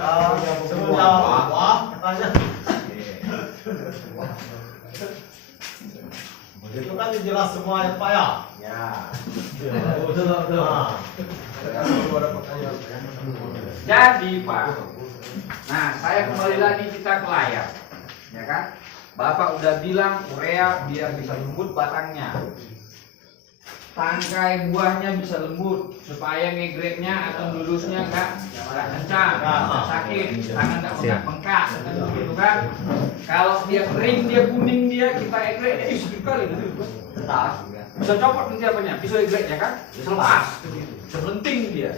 Semua wah katanya. Itu kan jelas semua ya Pak ya. Ya. Betul. Jadi Pak, nah saya kembali lagi kita ke layar, ya kan? Bapak udah bilang urea biar bisa lembut batangnya, tangkai buahnya bisa lembut supaya ngegreknya atau lulusnya nggak kencang, nggak sakit, tangan nggak bengkak, gitu kan? Kalau dia kering, dia kuning, dia kita egrek, dia sedikit kali gitu. Bisa copot nanti apanya, pisau egreknya kan? Bisa lepas, bisa lenting dia,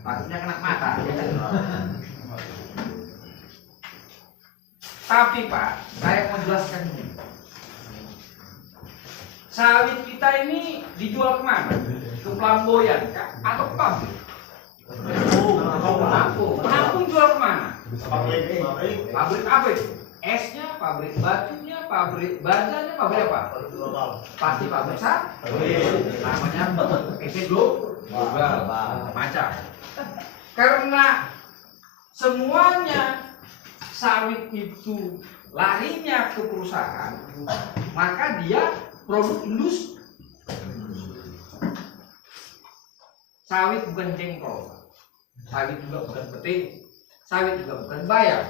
maksudnya kena mata, ya kan? Tapi Pak, saya mau jelaskan ini. Sawit kita ini dijual kemana? Ke Flamboyan kah? Atau ke pabrik? Lampung jual kemana? Pabrik apa itu? Esnya, pabrik batunya, pabrik bajanya, pabrik apa? Pasti pabrik sawit. Namanya PT Global macam. Karena semuanya sawit itu larinya ke perusahaan, maka dia produk industri. Sawit bukan jengkol, sawit juga bukan pete, sawit juga bukan bayam,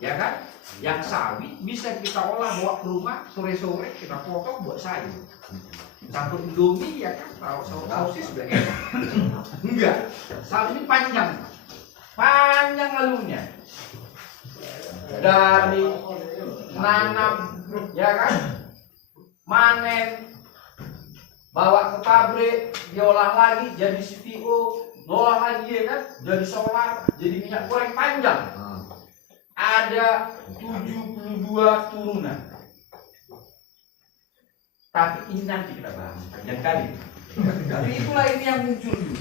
ya kan? Yang sawit bisa kita olah bawa ke rumah sore-sore kita potong buat sayur, campur indomie ya kan? Taruh sosis udah enak. Enggak, sawit ini panjang alurnya. Dari nanam, ya kan? Manen, bawa ke pabrik, diolah lagi jadi CPO, diolah lagi ya kan, jadi solar, jadi minyak goreng panjang. Ada 72 turunan. Tapi ini nanti kita bahas panjang kali. Tapi itulah ini yang muncul dulu.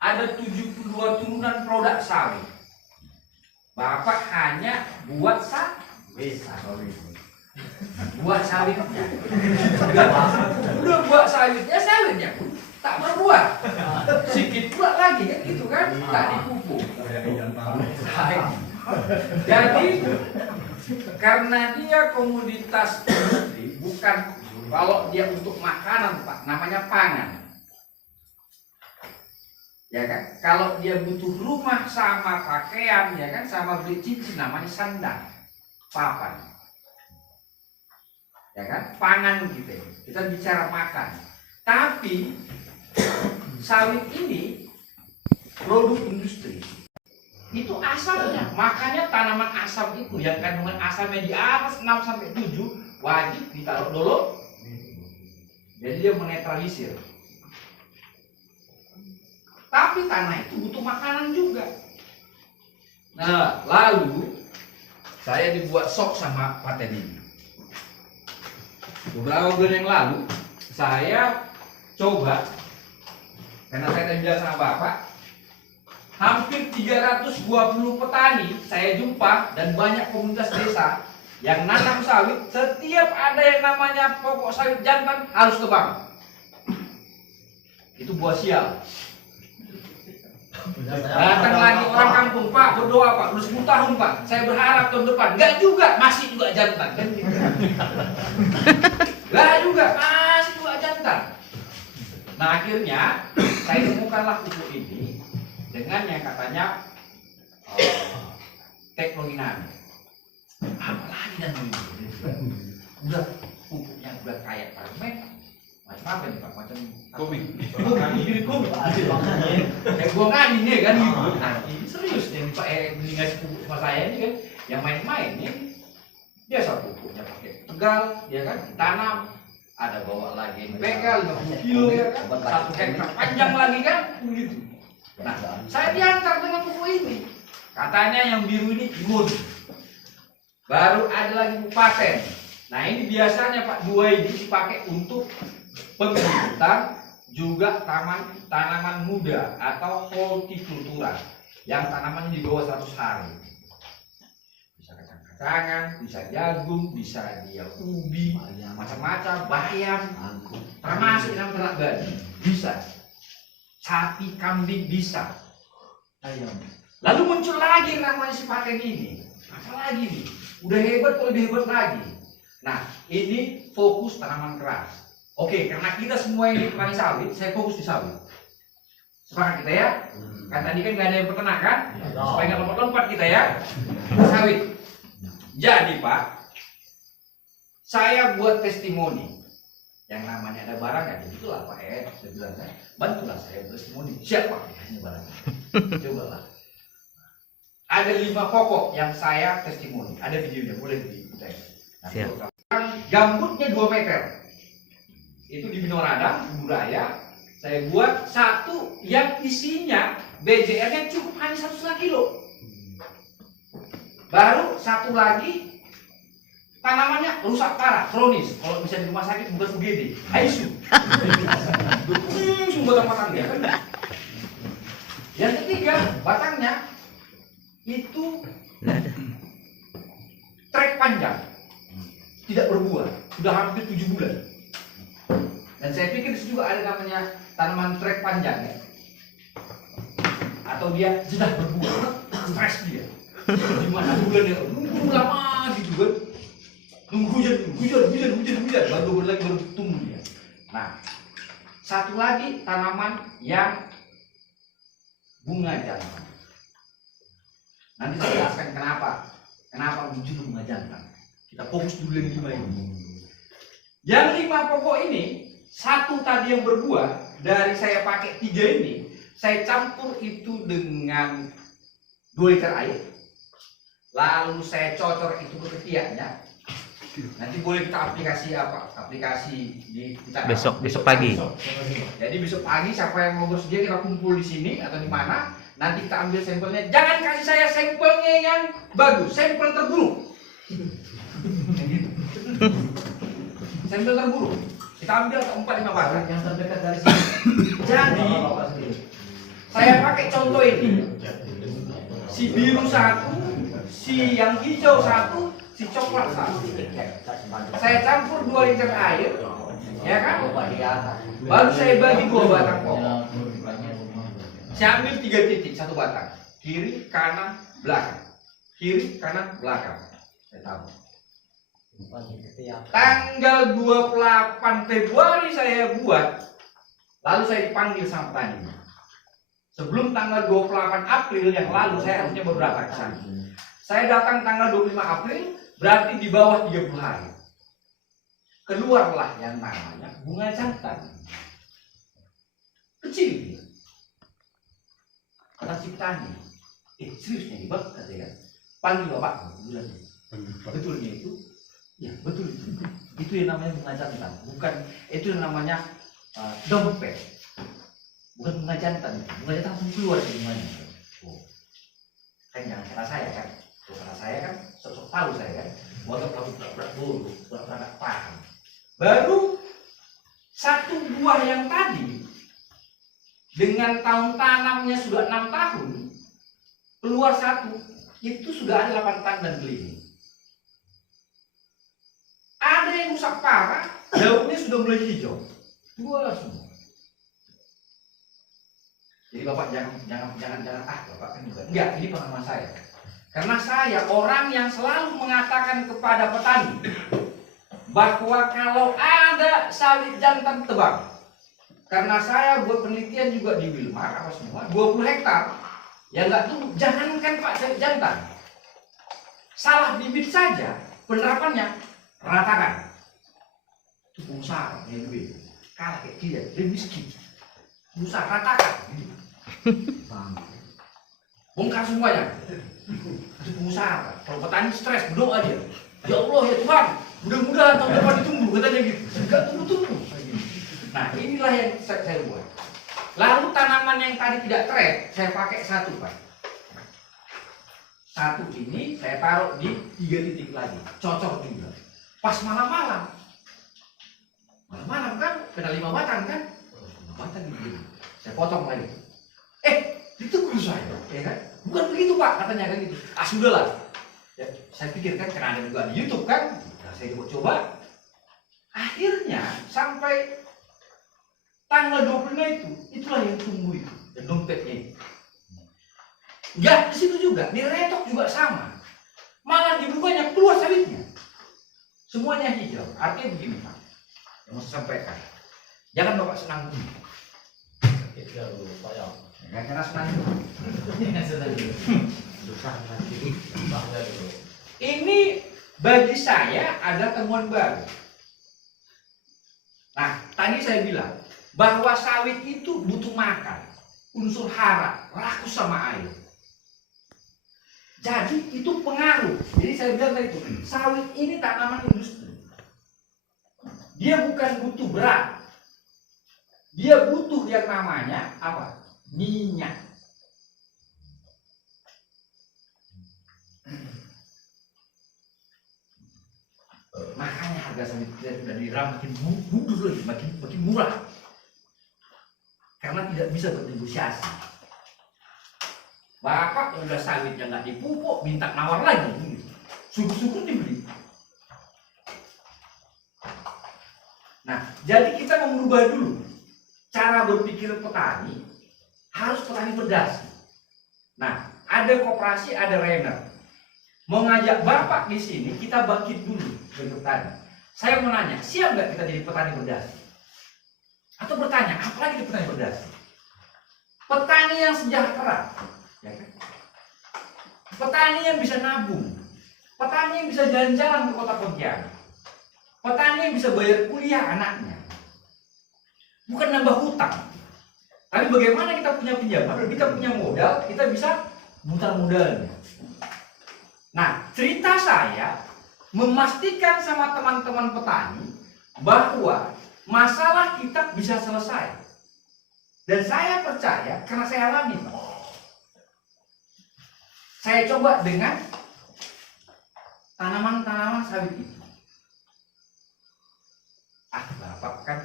Ada 72 turunan produk sawit. Bapak hanya buat sawit. Buat sawitnya. Udah buat sawitnya pun tak berbuah. Sedikit pula lagi kan gitu kan, tak dipupuk. Jadi karena dia komoditas industri, bukan kalau dia untuk makanan Pak, namanya pangan. Ya kan? Kalau dia butuh rumah sama pakaian, ya kan, sama beli cincin, namanya sandang, papan. Ya kan? Pangan gitu. Kita bicara makan. Tapi sawit ini produk industri. Itu asamnya, makanya tanaman asam itu yang kandungan asamnya di atas 6 sampai 7 wajib ditaruh dulu. Jadi dia menetralisir. Tapi tanah itu butuh makanan juga. Nah, lalu saya dibuat sok sama paten ini. Beberapa bulan yang lalu saya coba, karena saya tadi bilang sama Bapak, hampir 320 petani saya jumpa dan banyak komunitas desa yang nanam sawit. Setiap ada yang namanya pokok sawit jantan harus ke bank. Itu buah sial. Datang lagi orang kampung, Pak berdoa Pak, udah 10 tahun Pak, saya berharap tahun depan. Enggak juga, masih juga jantan kan? Enggak juga, masih juga jantan. Nah akhirnya saya temukanlah pupuk ini dengan yang katanya teknologi nano. Apalagi dan ini? Udah pupuknya udah kayak permen. Macam apa nih Pak? Macam kopi. Ini kopi. Kayak gua ngaji nih kan gitu. Nah, ini serius nih Pak ini ngasih pupuk sama saya ini kan. Yang main-main nih. Biasa pupuknya pakai tegal, ya kan? Tanam. Ada bawa lagi begal 50 kilo ya kan. 1 hektar panjang lagi kan begitu. Nah, saya diantar dengan pupuk ini. Katanya yang biru ini imun. Baru ada lagi paten. Nah, ini biasanya Pak, 2 ini dipakai untuk penghutan juga tanaman muda atau hortikultura yang tanamannya di bawah 100 hari. Bisa kacang-kacangan, bisa jagung, bisa dia ubi, macam-macam, bayam, termasuk yang ternak gaji, bisa. Sapi, kambing bisa. Lalu muncul lagi namanya si paten ini. Apa lagi nih? Udah hebat, lebih hebat lagi. Nah, ini fokus tanaman keras. Oke, karena kita semua ini petani sawit, saya fokus di sawit. Sepakat kita ya? Kan tadi kan nggak ada yang peternakan, supaya nggak lompat-lompat kita ya. Sawit. Jadi Pak, saya buat testimoni. Yang namanya ada barang ya, begitulah Pak saya bilang bantulah saya testimoni. Siapa yang barangnya? Cobalah. Ada 5 pokok yang saya testimoni. Ada videonya, boleh dibuka. Nah, gambutnya 2 meter. Itu di Binoradang, Budaya. Saya buat satu yang isinya BJR-nya cukup hanya 1,5 kilo. Baru satu lagi tanamannya rusak parah, kronis. Kalau bisa di rumah sakit bukan UGD, ICU. Sumber batangnya. Yang ketiga, batangnya itu trek panjang, tidak berbuah, sudah hampir 7 bulan. Dan saya pikir di situ juga ada namanya tanaman trek panjang ya, atau dia sudah berbuah, stres dia. Gimana bulan ya, nunggu lama gitu kan, nunggu hujan, baru tumbuh dia. Nah, satu lagi tanaman yang bunga jantan. Nanti saya jelaskan kenapa muncul bunga jantan. Kita fokus dulu yang 5 ini. Yang 5 pokok ini, satu tadi yang berbuah, dari saya pakai 3 ini, saya campur itu dengan 2 liter air. Lalu saya cocor itu ke ketiaknya. Nanti boleh kita aplikasi apa? Aplikasi di kita besok pagi. Jadi besok pagi siapa yang mau bersedia kita kumpul di sini atau di mana? Nanti kita ambil sampelnya. Jangan kasih saya sampelnya yang bagus, sampel terburuk. Sampel terburuk. Kita ambil 4-5 batang yang terdekat dari sini. Jadi saya pakai contoh ini. Si biru 1, si yang hijau 1, si coklat 1. Saya campur 2 liter air, ya kan? Baru saya bagi 2 batang pokok. Saya ambil 3 titik, 1 batang. Kiri, kanan, belakang. Kiri, kanan, belakang. Saya tahu. Tanggal 28 Februari saya buat, lalu saya dipanggil sama petani. Sebelum tanggal 28 April yang lalu saya harusnya beberapa ke sana. Saya datang tanggal 25 April, berarti di bawah 30 hari. Keluarlah yang namanya bunga jantan. Kecil dia. Kata si petani, serius nih Bang, katanya. Panggil bapak, bilang, betulnya itu? Ya betul itu. Itu yang namanya bunga jantan, bukan itu yang namanya dompet. Bukan bunga jantan, bunga jantan langsung keluar dari bunganya. Oh. Kan jangan kata saya kan, kata saya kan, sok tahu saya kan, waktu berat dulu, berat paham. Baru 1 buah yang tadi, dengan tahun tanamnya sudah 6 tahun, keluar 1, itu sudah ada 8 tan dan belimbing. Ada yang rusak parah, daunnya sudah mulai hijau, keluar semua. Jadi bapak jangan bapak kan juga enggak, ini pengalaman saya. Karena saya orang yang selalu mengatakan kepada petani bahwa kalau ada sawit jantan tebang. Karena saya buat penelitian juga di Wilmar apa semua 20 hektar. Ya enggak tuh, jangankan Pak sawit jantan. Salah bibit saja penerapannya ratakan. Itu pengusaha yang lebih kalah kayak dia, lebih miskin. Pengusaha ratakan. Bongkar semuanya. Itu pengusaha. Kalau petani stres, berdoa dia. Ya Allah ya Tuhan, mudah-mudahan tahun depan ditumbuh, katanya gitu. Enggak tumbuh-tumbuh. Nah inilah yang saya buat. Lalu tanaman yang tadi tidak trek, saya pakai 1 Pak. 1 ini saya taruh di 3 titik lagi, cocok juga. Pas malam-malam. Malam-malam kan, kena 5 batang kan? 5 batang begini. Saya potong lagi. Ditegur saya, ya kan? Bukan begitu Pak, katanya kan gitu. Sudahlah. Ya, saya pikir kan karena ada juga di YouTube kan, nah, saya coba. Akhirnya sampai tanggal 25 itulah yang tumbuh itu, dan dompetnya itu. Ya, di situ juga, di Retok juga sama. Malah di bunganya keluar sawitnya. Semuanya hijau. Artinya begini Pak, yang mau saya sampaikan. Jangan Bapak senang dulu. Itu dulu payah. Jangan senang dulu. Jangan senang dulu. Susah nanti. Susahnya dulu. Ini bagi saya ada temuan baru. Nah, tadi saya bilang bahwa sawit itu butuh makan, unsur hara, rakus sama air. Jadi itu pengaruh. Jadi saya bilang tadi itu, sawit ini tanaman industri. Dia bukan butuh berat. Dia butuh yang namanya apa? Minyak. Makanya harga sawit dari ram makin mundur lagi, makin murah. Karena tidak bisa bernegosiasi. Bapak kalau udah sawitnya nggak dipupuk, minta nawar lagi. Syukur-syukur dibeli. Nah, jadi kita mau merubah dulu cara berpikir petani, harus petani berdasi. Nah, ada koperasi, ada Renner. Mau ngajak Bapak di sini, kita bangkit dulu dari petani. Saya mau nanya, siap nggak kita jadi petani berdasi? Atau bertanya, apalagi di petani berdasi? Petani yang sejahtera, ya kan? Petani yang bisa nabung, petani yang bisa jalan-jalan ke kota Pontianak, petani yang bisa bayar kuliah anaknya, bukan nambah hutang. Tapi bagaimana kita punya pinjaman, kita punya modal, kita bisa mutar modalnya. Nah, cerita saya memastikan sama teman-teman petani bahwa masalah kita bisa selesai. Dan saya percaya, karena saya alami Pak. Saya coba dengan tanaman-tanaman sawit itu. Bapak kan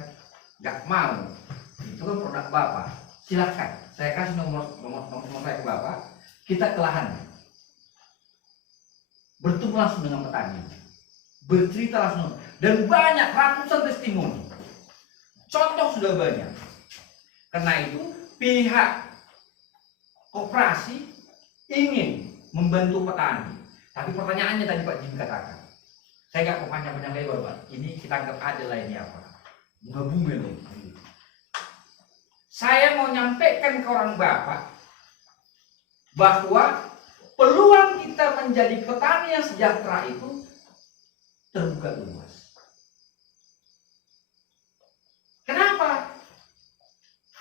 nggak mau. Itu kan produk Bapak. Silahkan, saya kasih nomor saya ke Bapak. Kita ke lahan. Bertemu langsung dengan petani. Bercerita langsung. Dan banyak, ratusan testimoni. Contoh sudah banyak. Karena itu pihak koperasi ingin membantu petani. Tapi pertanyaannya tadi Pak Jim katakan, saya nggak mau panjang-panjang lebar Pak. Ini kita anggap aja lah ini apa? Bunga-bunga loh. Saya mau nyampaikan ke orang Bapak bahwa peluang kita menjadi petani yang sejahtera itu terbuka luas. Kenapa?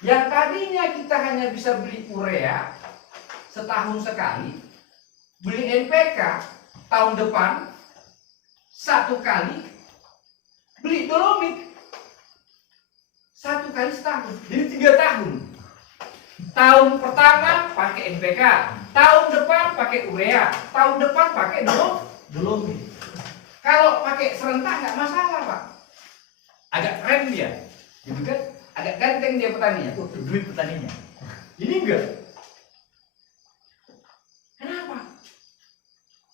Yang tadinya kita hanya bisa beli urea setahun sekali, beli NPK tahun depan satu kali, beli dolomit satu kali setahun, jadi 3 tahun. Tahun pertama pakai NPK, tahun depan pakai urea, tahun depan pakai dolomit. Kalau pakai serentak nggak masalah Pak, agak keren dia, gitu kan? Agak ganteng dia petaninya, duit petaninya. Ini enggak. Kenapa?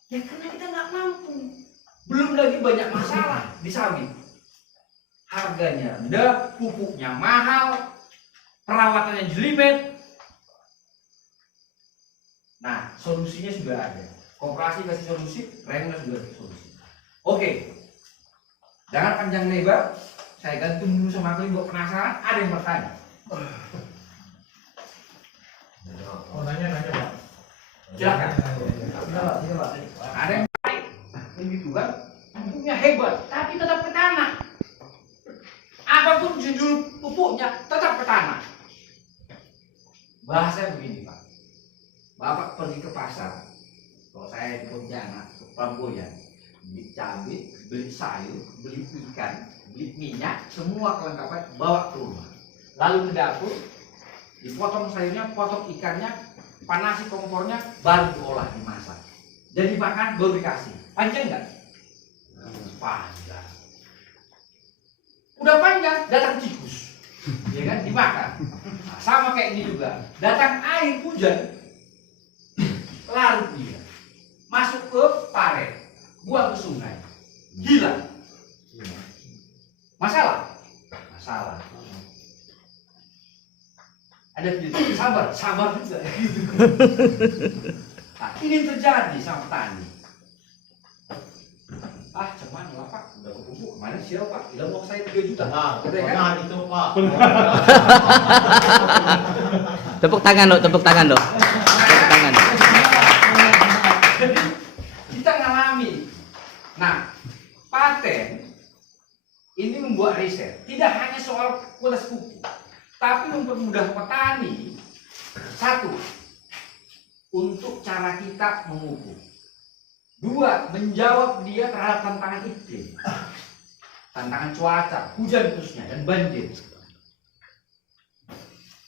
Ya karena kita nggak mampu. Belum lagi banyak masalah di sawit. Harganya rendah, pupuknya mahal, perawatannya jelimet. Nah, solusinya sudah ada. Koperasi kasih solusi, Renner juga kasih solusi. Oke, jangan panjang lebar. Saya gantung dulu sama kalian buat penasaran. Ada yang bertanya? Oh nanya Pak. Silakan. Silakan. Ada yang baik, begitu kan? Pupuknya hebat, tapi tetap ke tanah. Apapun judul pupuknya, tetap ke tanah. Bahasa begini Pak. Bapak pergi ke pasar. Kalau saya di Pontianak, ke Pramboyan, beli cabai, beli sayur, beli ikan, beli minyak, semua kelengkapan bawa ke rumah. Lalu ke dapur, dipotong sayurnya, potong ikannya, panasi kompornya, baru diolah, dimasak. Jadi makan baru dikasih. Panjang nggak? Panjang. Udah panjang, datang tikus, ya kan, dimakan. Nah, sama kayak ini juga. Datang air hujan, larut dia, masuk ke paret, buang ke sungai, hilang. Masalah? Masalah. Ada video sabar juga. Nah, ini terjadi sama petani. Cuman lah Pak, udah kepupuk, kemarin siapa Pak? Bilang mau saya 3 juta. Nah, Betul kan? benar itu Pak. Tepuk tangan dok, tepuk tangan dok. Tepuk tangan. Kita ngalami. Nah, paten ini membuat riset. Tidak hanya soal kualitas pupuk, tapi mempermudah petani. Satu, untuk cara kita memupuk. 2, menjawab dia terhadap tantangan iklim, tantangan cuaca, hujan khususnya, dan banjir.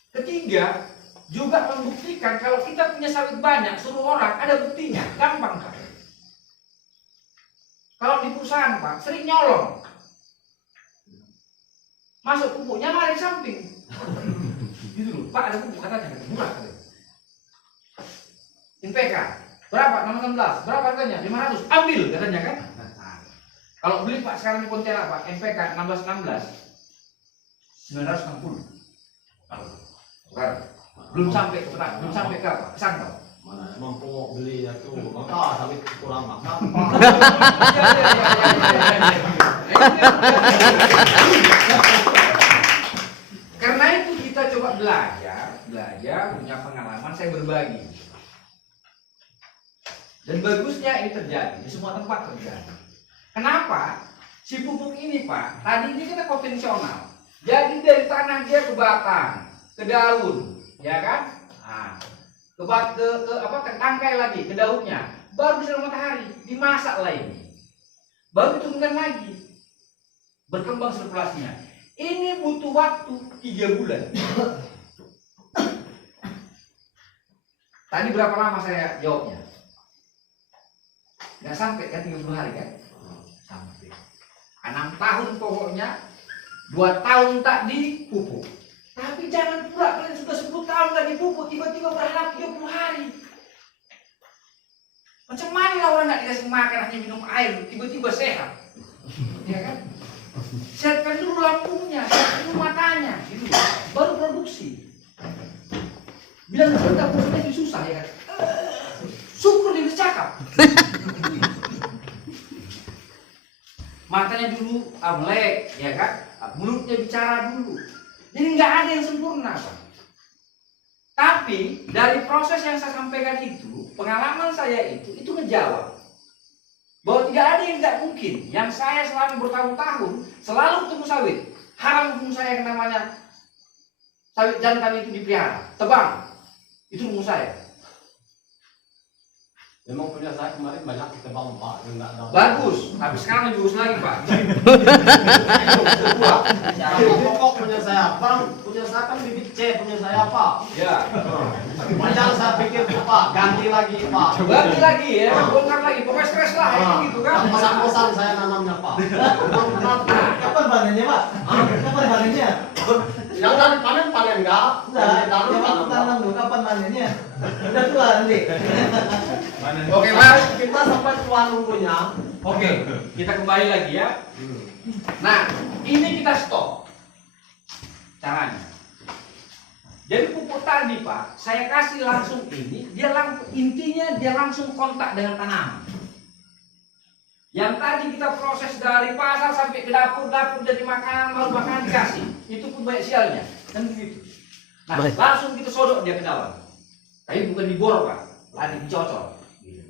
3, juga membuktikan kalau kita punya sawit banyak, suruh orang, ada buktinya, gampang Pak. Kalau di perusahaan Pak, sering nyolong. Masuk pupuknya lari samping. Gitu loh, Pak ada pupuk katanya, murah katanya. NPK, berapa? 616, berapa harganya? 500, ambil katanya kan. Nah, kalau beli Pak sekarang di Pontianak Pak, NPK 1616 960. Belum sampai ke petani, belum sampai ke apa? Ke santau. Mana emang mau belinya tuh, maka sawit kurang makan Pak. Karena itu kita coba belajar, punya pengalaman, saya berbagi. Dan bagusnya ini terjadi di semua tempat terjadi. Kenapa? Si pupuk ini Pak, tadi ini kita konvensional. Jadi dari tanah dia ke batang, ke daun, ya kan? Nah, ke tangkai lagi, ke daunnya. Baru disiram matahari, dimasak lagi. Baru diturunkan lagi. Berkembang sirkulasinya. Ini butuh waktu 3 bulan. Tadi berapa lama saya jawabnya? Nggak sampai kan 30 hari kan? Sampai 6 tahun pokoknya, 2 tahun tak dipupuk. Tapi jangan pula kalian sudah 10 tahun tak dipupuk, tiba-tiba berharap 30 hari. Macam mana orang nggak dikasih makan, hanya minum air, tiba-tiba sehat? Ya kan? Siapkan dulu lambungnya, siapkan dulu matanya, gitu. Baru produksi. Bilang kita pupuknya itu susah ya kan? Syukur dia bisa cakap. Matanya dulu melek, ya kan? Mulutnya bicara dulu. Jadi nggak ada yang sempurna, Pak. Tapi dari proses yang saya sampaikan itu, pengalaman saya itu ngejawab bahwa tidak ada yang tidak mungkin. Yang saya selama bertahun-tahun selalu ketemu sawit, haram hukum saya yang namanya sawit jantan itu dipelihara, tebang, itu hukum saya. Memang punya saya kemarin banyak ditebang Pak, yang nggak ada. Bagus, tapi sekarang lebih bagus lagi Pak. Pokok punya saya, barang punya saya kan bibit C punya saya Pak. Ya. Banyak saya pikir tuh Pak, ganti lagi Pak. Ganti lagi ya, bongkar lagi, pokoknya stres lah, ya, gitu kan. Kosan-kosan saya nanamnya Pak. Kapan panennya Pak? Kapan panennya? Yang dari panen enggak? Enggak, yang tanam dulu kapan panennya? Udah tua nanti. Oke Mas, Kita sampai tua nunggunya. oke, kita kembali lagi ya. Nah, ini kita stop caranya. Jadi pupuk tadi Pak, saya kasih langsung ini, intinya dia langsung kontak dengan tanaman. Yang tadi kita proses dari pasar sampai ke dapur jadi makanan, baru makanan dikasih. Itu pun banyak sialnya, kan begitu. Nah, Baik. langsung kita sodok dia ke dalam. Tapi bukan dibor Pak, lagi dicocol. Gitu.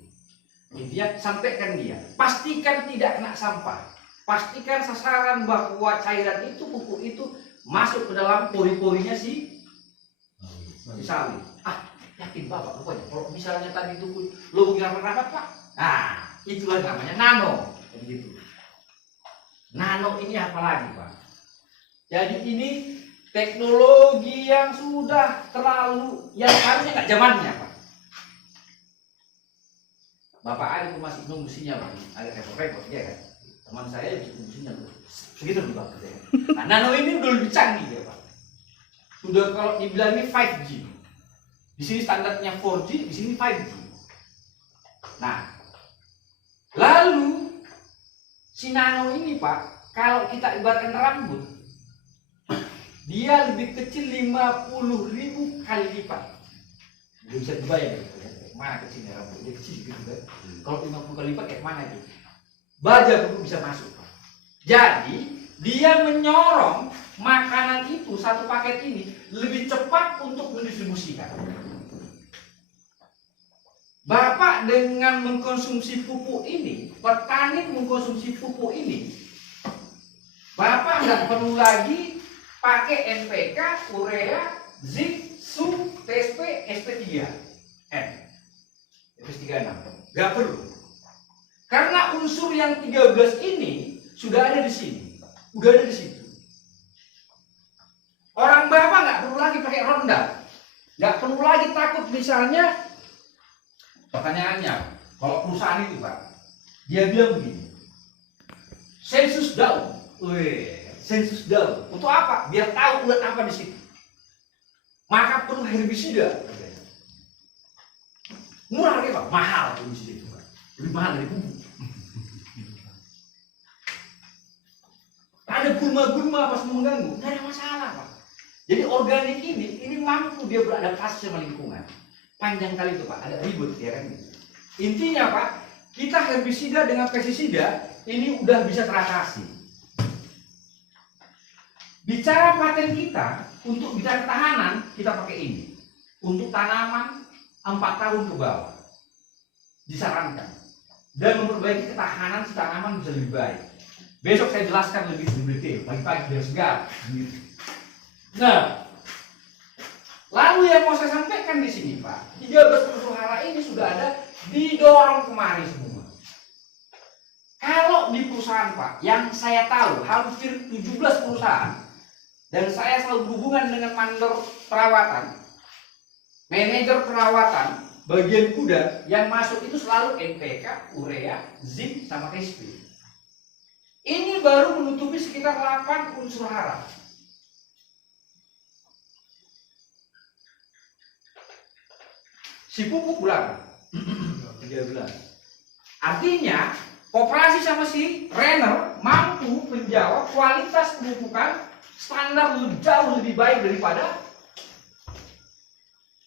Intinya sampaikan dia, pastikan tidak kena sampah. Pastikan sasaran bahwa cairan itu, pupuk itu masuk ke dalam pori-porinya si sawit. Yakin Bapak rupanya. Kalau misalnya tadi itu lubang rapat-rapat Pak, itulah namanya nano, begitu. Nano ini apa lagi Pak? Jadi ini teknologi yang sudah terlalu, yang harusnya nggak zamannya Pak. Bapak ada itu masih nunggu sinyal, agak repot-repot ya kan? Teman saya bisa nunggu sinyal, segitu dulu Pak. Nah, nano ini udah lebih canggih ya Pak. Sudah kalau dibilang ini 5G. Di sini standarnya 4G, di sini 5G. Nah, lalu si nano ini Pak, kalau kita ibaratkan rambut, dia dia lebih kecil 50.000 kali lipat. Belum bisa dibayar ya. Mana kecilnya rambut? Dia kecil gitu kan. Kalau 50 kali lipat kayak mana itu? Baja pun bisa masuk. Jadi dia menyorong makanan itu, satu paket ini lebih cepat untuk mendistribusikan. Bapak dengan mengkonsumsi pupuk ini, petani mengkonsumsi pupuk ini, Bapak nggak perlu lagi pakai NPK, urea, zinc, su, TSP, SP3, SP36, nggak perlu. Karena unsur yang 13 ini sudah ada di sini, udah ada di situ. Orang Bapak nggak perlu lagi pakai ronda, nggak perlu lagi takut misalnya. Pertanyaannya, kalau perusahaan itu Pak, dia bilang begini, sensus daun, sensus daun, untuk apa? Biar tahu ulat apa di situ. Maka perlu herbisida. Murah lagi Pak, mahal herbisida itu Pak, lebih mahal dari pupuk. Ada gulma-gulma pas mengganggu, nggak ada masalah Pak. Jadi organik ini mampu dia beradaptasi sama lingkungan. Panjang kali itu Pak, ada ribut ya kan. Intinya Pak, kita herbisida dengan pestisida ini udah bisa teratasi. Bicara paten kita, untuk bicara ketahanan kita pakai ini. Untuk tanaman 4 tahun ke bawah disarankan. Dan memperbaiki ketahanan si tanaman bisa lebih baik. Besok saya jelaskan lebih detail, pagi-pagi biar segar. Nah, lalu yang mau saya sampaikan di sini Pak, 13 unsur hara ini sudah ada, didorong kemari semua. Kalau di perusahaan Pak, yang saya tahu hampir 17 perusahaan, dan saya selalu berhubungan dengan mandor perawatan, manajer perawatan, bagian gudang, yang masuk itu selalu NPK, urea, zinc, sama TSP. Ini baru menutupi sekitar 8 unsur hara. Si pupuk berapa? 13. Artinya koperasi sama si Renner mampu menjawab kualitas pemupukan standar jauh lebih baik daripada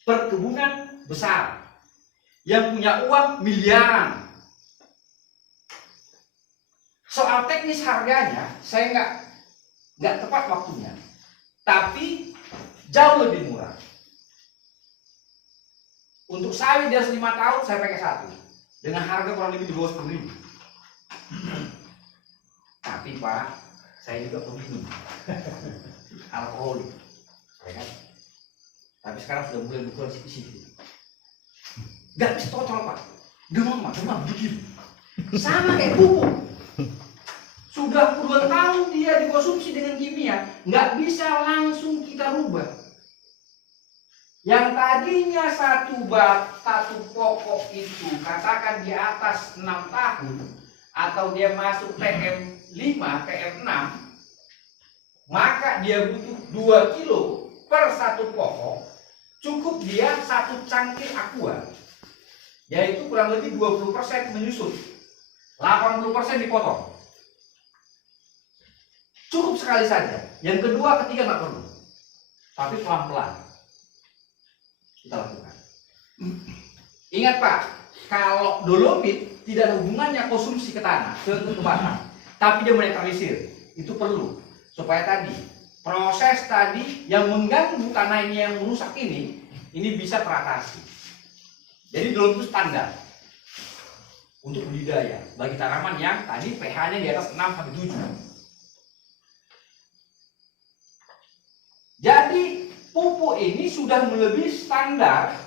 perkebunan besar yang punya uang miliaran. Soal teknis harganya saya nggak tepat waktunya, tapi jauh lebih murah. Untuk sawit di atas 5 tahun saya pakai 1 dengan harga kurang lebih di bawah 10.000. Tapi Pak, saya juga peminum alkohol, ya kan? Tapi sekarang sudah mulai berkurang sedikit. Gak bisa total Pak, demam dikit. Sama kayak pupuk. Sudah puluhan tahun dia dikonsumsi dengan kimia, nggak bisa langsung kita rubah. Yang tadinya satu pokok itu katakan di atas 6 tahun atau dia masuk PM5, PM6, maka dia butuh 2 kilo per satu pokok, cukup dia 1 cangkir aqua, yaitu kurang lebih 20% menyusut, 80% dipotong. Cukup sekali saja. Yang kedua, ketiga nggak perlu, tapi pelan-pelan kita lakukan. Ingat Pak, kalau dolomit tidak ada hubungannya konsumsi ke tanah, ke batang, tapi dia menetralisir. Itu perlu supaya tadi proses tadi yang mengganggu tanah ini, yang merusak ini bisa teratasi. Jadi dolomit itu standar untuk budidaya bagi tanaman yang tadi pH-nya di atas 6 sampai 7. Jadi pupuk ini sudah melebihi standar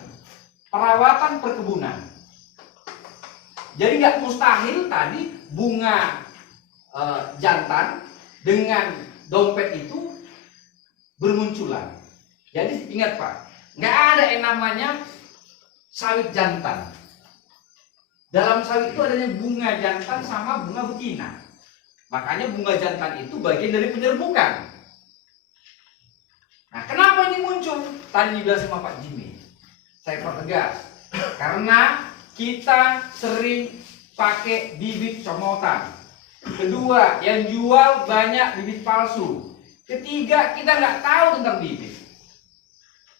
perawatan perkebunan. Jadi nggak mustahil tadi bunga jantan dengan dompet itu bermunculan. Jadi ingat Pak, nggak ada yang namanya sawit jantan. Dalam sawit itu adanya bunga jantan sama bunga betina. Makanya bunga jantan itu bagian dari penyerbukan. Nah, kenapa ini muncul? Tadi dibilang sama Pak Jimmy, saya pertegas, karena kita sering pakai bibit comotan. Kedua, yang jual banyak bibit palsu. Ketiga, kita nggak tahu tentang bibit.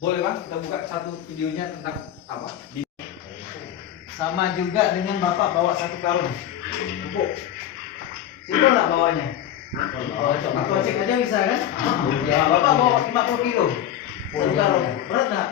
Boleh bang, kita buka satu videonya tentang apa? Sama juga dengan bapak bawa 1 karung pupuk. Simpel nggak bawanya? Oh, coba cek aja bisa kan? Ya, bapak bawa 50 kilo. 1 karung, berat nggak?